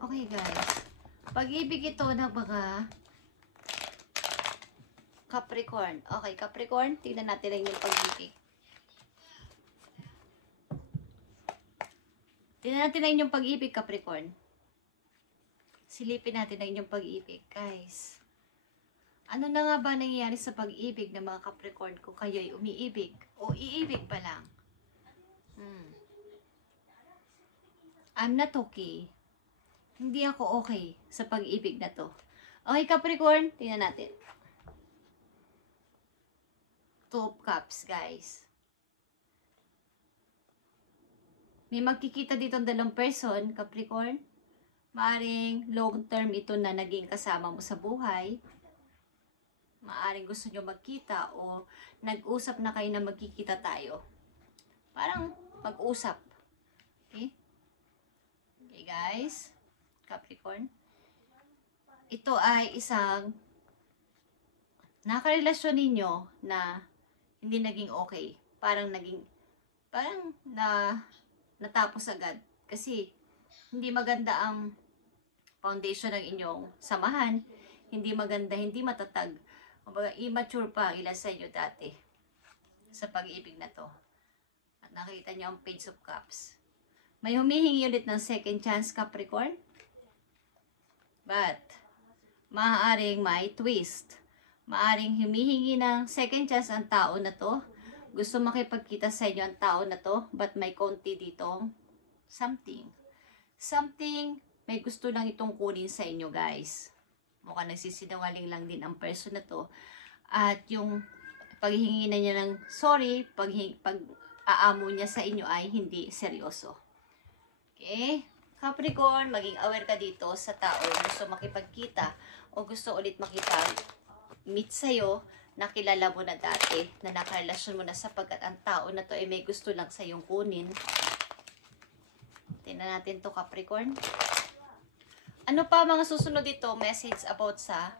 Okay guys, pag-ibig ito ng mga Capricorn. Okay, Capricorn, tingnan natin lang yung pag-ibig. Tingnan natin lang yung pag-ibig, Capricorn. Silipin natin lang yung pag-ibig, guys. Ano na nga ba nangyayari sa pag-ibig ng mga Capricorn kung kayo'y umiibig o iibig pa lang? I'm not okay. Hindi ako okay sa pag-ibig na to. Okay, Capricorn, tingnan natin. Two of Cups, guys. May magkikita dito ang dalawang person, Capricorn. Maaring long term ito na naging kasama mo sa buhay. Maaring gusto nyo magkita o nag-usap na kayo na magkikita tayo. Parang mag-usap. Okay? Okay, guys. Capricorn. Ito ay isang nakarelasyon ninyo na hindi naging okay. Parang natapos agad. Kasi hindi maganda ang foundation ng inyong samahan. Hindi maganda, hindi matatag. Kumbaga, immature pa ang ilan sa inyo dati sa pag-ibig na to. At nakita nyo ang Page of Cups. May humihingi ulit ng second chance, Capricorn. But, maaaring may twist. Maaring humihingi ng second chance ang tao na to. Gusto makipagkita sa inyo ang tao na to, but may konti ditong something. Something, may gusto lang itong kunin sa inyo, guys. Mukhang nagsisinungaling lang din ang person na to. At yung paghihingi na niya ng sorry, pag-aamo niya sa inyo ay hindi seryoso. Okay? Capricorn, maging aware ka dito sa tao gusto makipagkita o gusto ulit makipag-meet sa'yo na kilala mo na dati, na nakarelasyon mo na sapagkat ang tao na to ay may gusto lang sa'yong kunin. Tingnan natin to, Capricorn. Ano pa mga susunod dito? Message about sa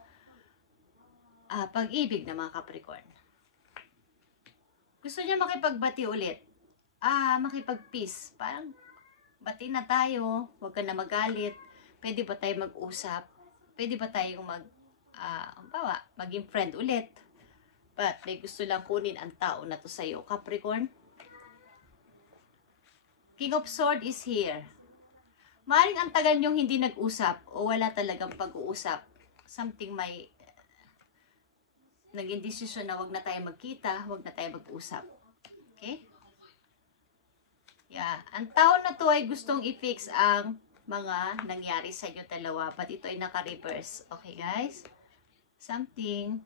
pag-ibig ng mga Capricorn. Gusto niya makipagbati ulit. Makipag-peace. Parang bati na tayo. Huwag ka na magalit. Pwede ba tayo mag-usap? Pwede ba tayo maging friend ulit? But may gusto lang kunin ang tao na to sa'yo. Capricorn. King of Swords is here. Maaaring ang tagal nyong hindi nag-usap o wala talagang pag-uusap. Something may naging desisyon na wag na tayo magkita, wag na tayo mag-usap. Okay? Yeah. Ang tao na to ay gustong i-fix ang mga nangyari sa inyo dalawa. But ito ay naka-reverse. Okay, guys? Something.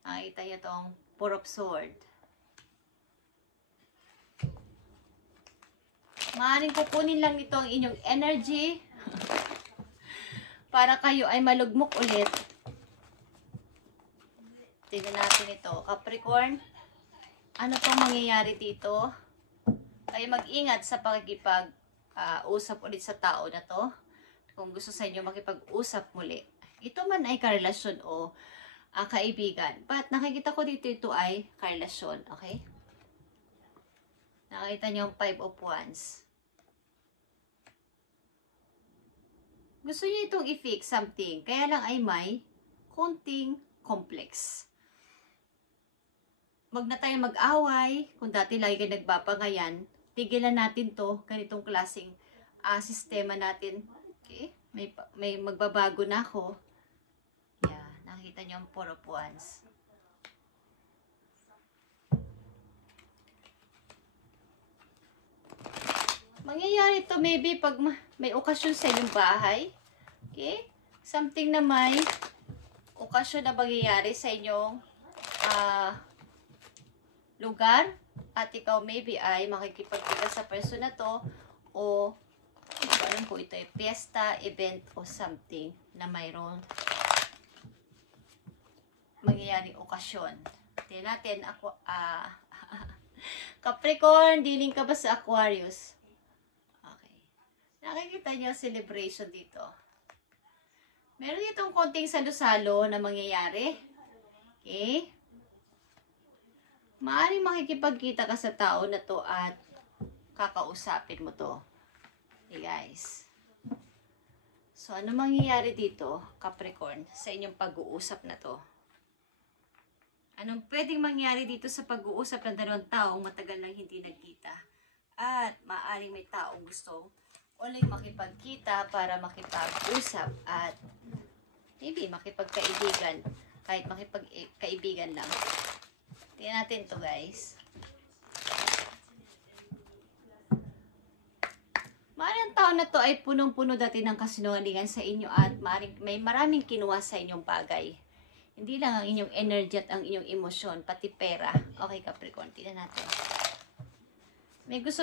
Nakita nyo tong Four of Swords. Maaaring kukunin lang nito ang inyong energy para kayo ay malugmok ulit. Tingnan natin ito. Capricorn, ano pong mangyayari dito? Kayo mag-ingat sa pakikipag-usap ulit sa tao na to. Kung gusto sa inyo makipag-usap muli. Ito man ay karelasyon o kaibigan. But nakikita ko dito ito ay karelasyon. Okay? Nakita niyo yung 5 of Wands. Gusto niyo itong i-fix something. Kaya lang ay may konting complex. Wag na tayo mag-away. Kung dati lagi kayo nagbabangayan, tigilan natin to. Ganitong klaseng sistema natin. Okay? May magbabago na ako. Yeah, nakita niyo ang 4 of Wands. Mangyayari to maybe pag may okasyon sa inyong bahay. Okay? Something na may okasyon na mangyayari sa inyong lugar. At ikaw maybe ay makikipagkita sa person na to o alam ko ito ay fiesta, event o something na mayroon mangyayaring okasyon. Tingnan natin ako Capricorn, dealing ka ba sa Aquarius? Nakikita niyo celebration dito. Meron itong konting salo-salo na mangyayari. Okay? Maaaring makikipagkita ka sa tao na to at kakausapin mo to. Okay, guys. So, ano mangyayari dito, Capricorn, sa inyong pag-uusap na to? Anong pwedeng mangyari dito sa pag-uusap ng dalawang taong matagal nang hindi nagkita? At maaaring may taong gustong ulit makipagkita para makipag-usap at maybe makipagkaibigan, kahit makipagkaibigan lang. Tingnan natin to, guys. Maaaring ang tao na to ay punong-puno dati ng kasinungalingan sa inyo at may maraming kinuha sa inyong bagay. Hindi lang ang inyong energy at ang inyong emosyon, pati pera. Okay, Capricorn, tingnan natin. May gusto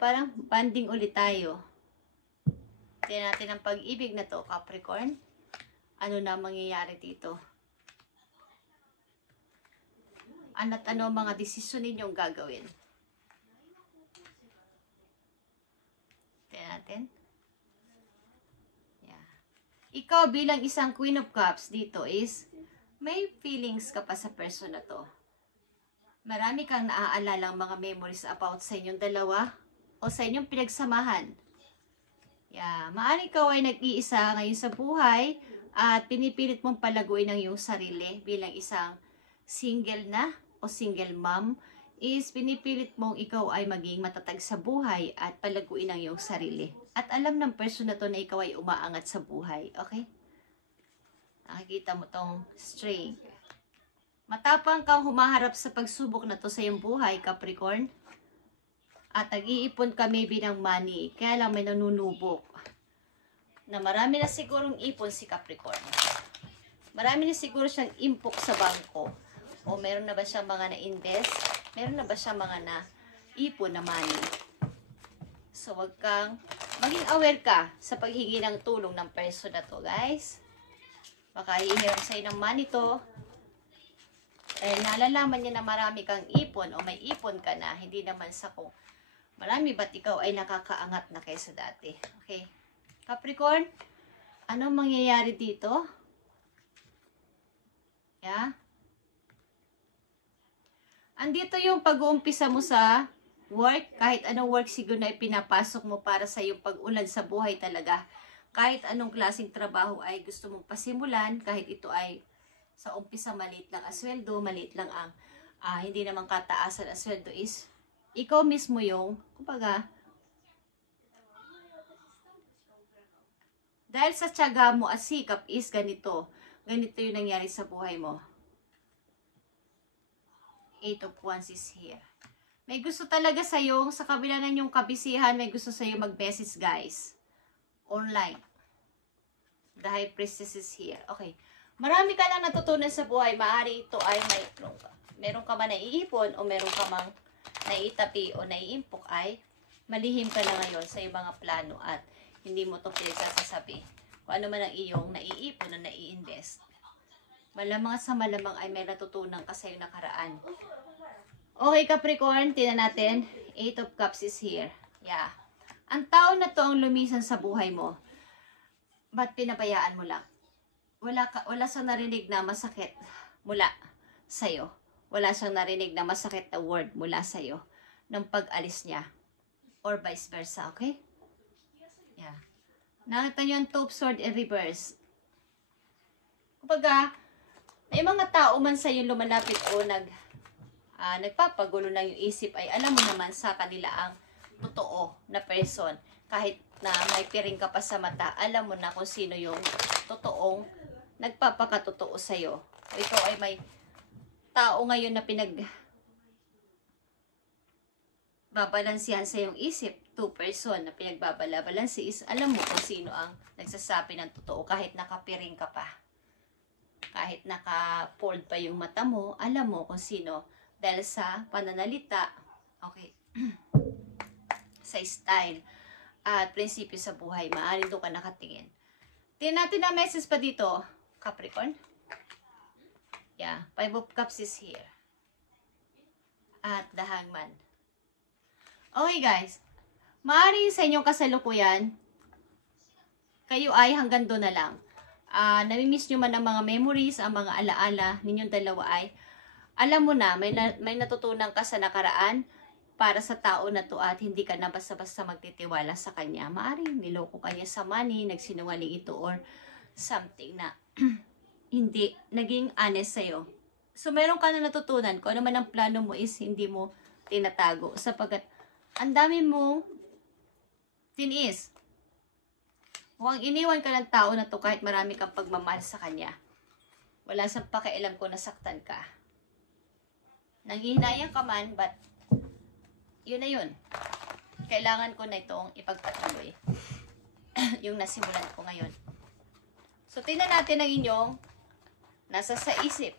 parang banding ulit tayo. Tingnan natin ang pag-ibig na to, Capricorn. Ano na mangyayari dito? Ano at ano ang mga desisyon ninyong gagawin? Tingnan natin. Ikaw bilang isang Queen of Cups dito is may feelings ka pa sa person na to. Marami kang naaalalang mga memories about sa inyong dalawa o sa inyong pinagsamahan. Maaaring ikaw ay nag-iisa ngayon sa buhay at pinipilit mong palaguin ang iyong sarili bilang isang single na o single mom is pinipilit mong ikaw ay maging matatag sa buhay at palaguin ang iyong sarili. At alam ng person na to na ikaw ay umaangat sa buhay. Okay? Nakikita mo tong strength. Matapang kang humaharap sa pagsubok na to sa iyong buhay, Capricorn. At nag-iipon ka maybe ng money. Kaya lang may nanunubok. Na marami na sigurong ipon si Capricorn. Marami na siguro siyang impok sa bangko. O meron na ba siyang mga na-invest? Meron na ba siyang mga na-ipon na money? So, wag kang maging aware ka sa paghingi ng tulong ng person na to, guys. Baka hihiram sa'yo ng money to. Nalalaman niya na marami kang ipon o may ipon ka na. Hindi naman sa kung marami ba't ikaw ay nakakaangat na kaysa dati. Okay. Capricorn, ano mangyayari dito? Andito yung pag-uumpisa mo sa work, kahit anong work siguro na ipinapasok mo para sa iyong pag-unlad sa buhay talaga. Kahit anong klaseng trabaho ay gusto mong pasimulan, kahit ito ay sa umpisa maliit lang ang sweldo, maliit lang ang hindi naman kataasan ang sweldo is, ikaw mismo yung, kumbaga, dahil sa tiyaga mo at sikap is ganito yung nangyari sa buhay mo. 8 of Wands is here. May gusto talaga sa'yo, sa kabila ng yung kabisihan, may gusto sa'yo mag-message, guys. Online. The High Priestess is here. Okay. Marami ka lang natutunan sa buhay. Maaari ito ay meron ka man naiipon o meron ka mang naiitapi o naiimpok ay malihim ka na ngayon sa iyong mga plano at hindi mo ito pinagsasasabi. Kung ano man ang iyong naiipon o nai-invest. Malamang sa malamang ay may natutunan ka sa iyong nakaraan. Okay, Capricorn, tingnan natin. 8 of Cups is here. Ang tao na to ang lumisan sa buhay mo. Ba't pinabayaan mo lang? Wala siyang narinig na masakit mula sa'yo. Wala siyang narinig na masakit na word mula sa'yo ng pag-alis niya. Or vice versa, okay? Nakita niyo ang Top Sword in reverse. Kumbaga, may mga tao man sa'yo lumalapit o nagpapagulo na yung isip ay alam mo naman sa kanila ang totoo na person. Kahit na may piring ka pa sa mata, alam mo na kung sino yung totoong nagpapakatotoo sa'yo. Ikaw ay may tao ngayon na babalansihan sa iyong isip. 2 person na pinagbabalabalansi is alam mo kung sino ang nagsasabi ng totoo kahit nakapiring ka pa. Kahit naka-fold pa yung mata mo, alam mo kung sino. Dahil sa pananalita, okay, sa style, at prinsipyo sa buhay, maaaring doon ka nakatingin. Tingnan natin ang message pa dito, Capricorn. 5 of Cups is here. At the Hangman. Okay, guys. Maaaring sa inyong kasalukuyan, kayo ay hanggang doon na lang. Namimiss nyo man ang mga memories, ang mga alaala ninyong dalawa ay, alam mo na, may natutunan ka sa nakaraan, para sa tao na to at hindi ka na basta-basta magtitiwala sa kanya. Maaring niloko kanya sa money, nagsinungaling ito or something na hindi naging honest sa'yo. So, meron ka na natutunan kung ano man ang plano mo is hindi mo tinatago. Sapagkat ang dami mong tiniis. Huwag iniwan ka ng tao na to kahit marami kang pagmamahal sa kanya. Wala sa pakialam ko nasaktan ka. Nanghihinayang ka man, but yun na yun. Kailangan ko na itong ipagpatuloy. Yung nasimulan ko ngayon. So, tingnan natin ang inyong nasa sa isip.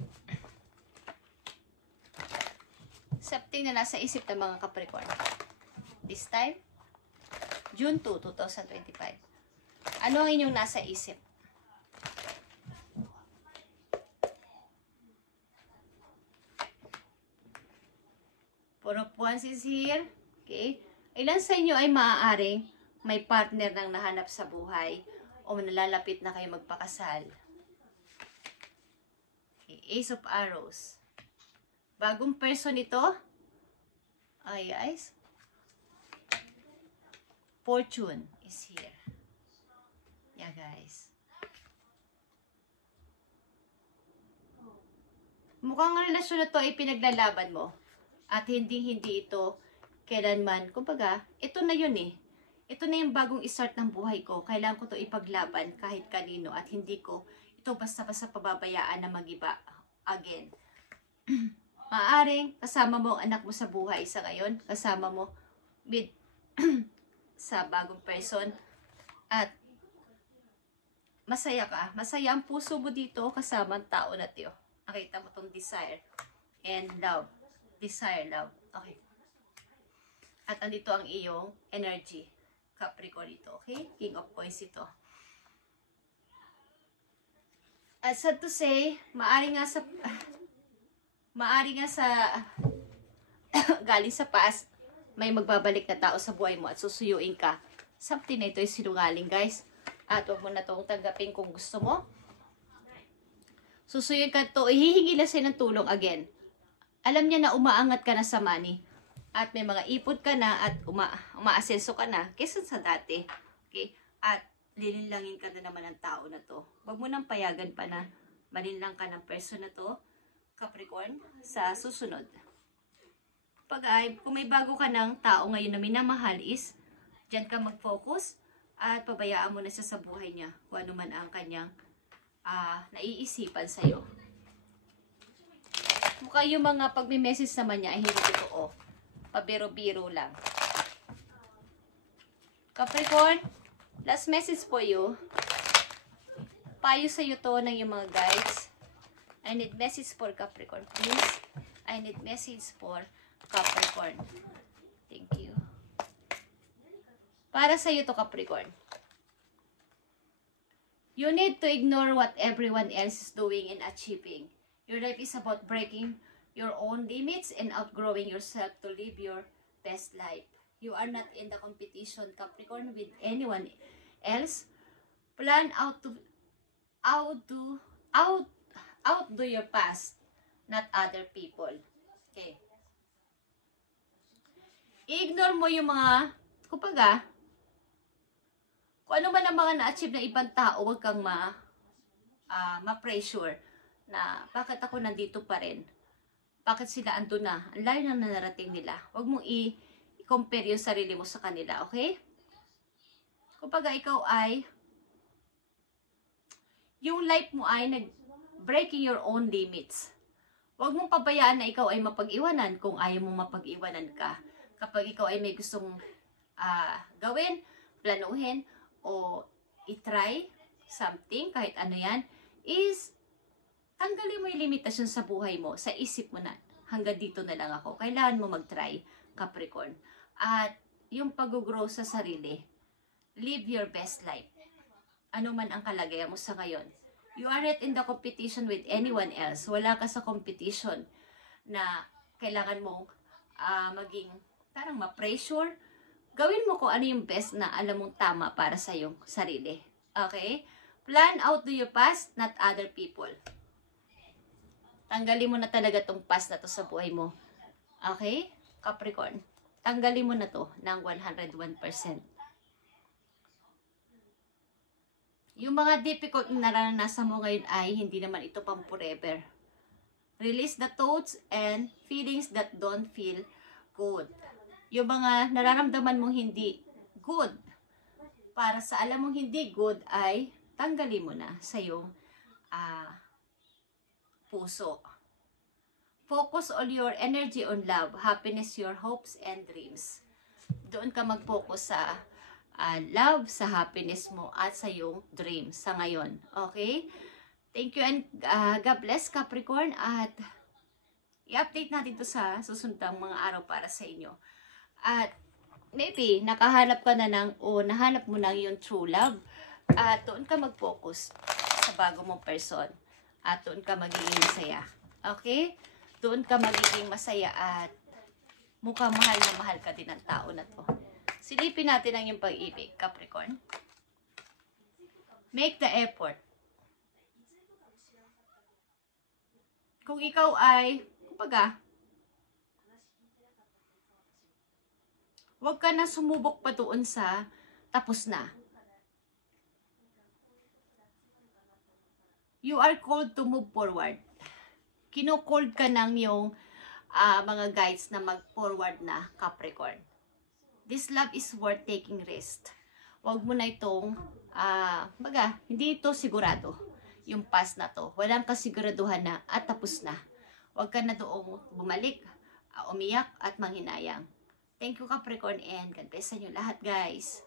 Something na nasa isip ng mga Capricorn. This time, June 2, 2025. Ano ang inyong nasa isip? Four of Wands is here. Okay? Ilan sa inyo ay maaaring may partner nang nahanap sa buhay o nalalapit na kayo magpakasal? Okay. Ace of Arrows. Bagong person ito. Ay, guys. Fortune is here. Yeah, guys. Mukhang ang relasyon na to ay pinaglalaban mo. At hindi ito kailanman. Kumbaga, ito na yun eh. Ito na yung bagong start ng buhay ko. Kailangan ko to ipaglaban kahit kanino. At hindi ko ito basta-basta pababayaan na magiba again. Maaring kasama mo ang anak mo sa buhay sa ngayon. Kasama mo with sa bagong person. At masaya ka. Masaya ang puso mo dito kasama ang tao na tiyo. Nakita mo tong desire and love. Desire, love. Okay. At andito ang iyong energy. Capricorn ito. Okay? King of Coins ito. At sad to say, maari nga sa galing sa past, may magbabalik na tao sa buhay mo at susuyuin ka. Something na ito ay sinungaling, guys. At huwag mo na itong tanggapin kung gusto mo. Susuyuin ka ito, ihihingi lang sa'yo ng tulong again. Alam niya na umaangat ka na sa money. At may mga ipot ka na at umaasenso ka na kaysa sa dati. Okay? At lilinlangin ka na naman ng tao na to. Huwag mo nang payagan pa na malinlang ka ng person na to, Capricorn, sa susunod. Kung may bago ka ng tao ngayon na minamahal is, dyan ka mag-focus at pabayaan mo na siya sa buhay niya kung ano man ang kanyang naiisipan sa'yo. Mukha yung mga pagme-message naman niya ay hindi totoo. Pabiro-biro lang. Capricorn, last message for you. Payo sa'yo to ng yung mga guides. I need message for Capricorn, please. I need message for Capricorn. Thank you. Para sa'yo to, Capricorn. You need to ignore what everyone else is doing and achieving. Your life is about breaking your own limits and outgrowing yourself to live your best life. You are not in the competition, Capricorn, with anyone else. Plan outdo your past, not other people. Okay. I-ignore mo yung mga, kung ano man ang mga na-achieve ng ibang tao, huwag kang ma-pressure na bakit ako nandito pa rin? Bakit sila ando na? Ang layo na narating nila. Huwag mong i-compare yung sarili mo sa kanila, okay? Kumbaga ikaw ay, yung life mo ay breaking your own limits. Huwag mong pabayaan na ikaw ay mapag-iwanan kung ayaw mong mapag-iwanan ka. Kapag ikaw ay may gustong gawin, planuhin, o i-try something, kahit ano yan, is tanggalin mo yung limitasyon sa buhay mo, sa isip mo na, hanggang dito na lang ako. Kailangan mo mag-try, Capricorn. At yung pag-grow sa sarili, live your best life. Ano man ang kalagayan mo sa ngayon. You are not in the competition with anyone else. Wala ka sa competition na kailangan mong maging parang ma-pressure. Gawin mo kung ano yung best na alam mong tama para sa iyong sarili. Okay? Plan out to your past, not other people. Tanggalin mo na talaga tong past na to sa buhay mo. Okay? Capricorn. tanggalin mo na to ng 101%. Yung mga difficult na naranasan mo ngayon ay hindi naman ito pang forever. Release the thoughts and feelings that don't feel good. Yung mga nararamdaman mong hindi good, para sa alam mong hindi good ay tanggalin mo na sa iyong puso. Focus all your energy on love, happiness, your hopes and dreams. Doon ka mag-focus sa love, sa happiness mo at sa iyong dreams sa ngayon. Okay? Thank you and God bless Capricorn, at i-update natin to sa susunodang mga araw para sa inyo. At maybe nakahanap ka na ng o nahanap mo na yung true love, at doon ka mag-focus sa bago mong person at doon ka magiging masaya. Okay? Doon ka magiging masaya at mukhang mahal na mahal ka din ng tao na to. Silipin natin ang iyong pag-ibig, Capricorn. Make the effort. Kung ikaw ay, kumbaga, huwag ka na sumubok pa doon sa tapos na. You are called to move forward. Kino-called ka ng yung mga guides na mag-forward na, Capricorn. This love is worth taking risk. Huwag mo na itong, hindi ito sigurado. Yung past na to. Walang kasiguraduhan na at tapos na. Huwag ka na doong bumalik, umiyak at manghinayang. Thank you Capricorn and God bless sa inyo lahat guys.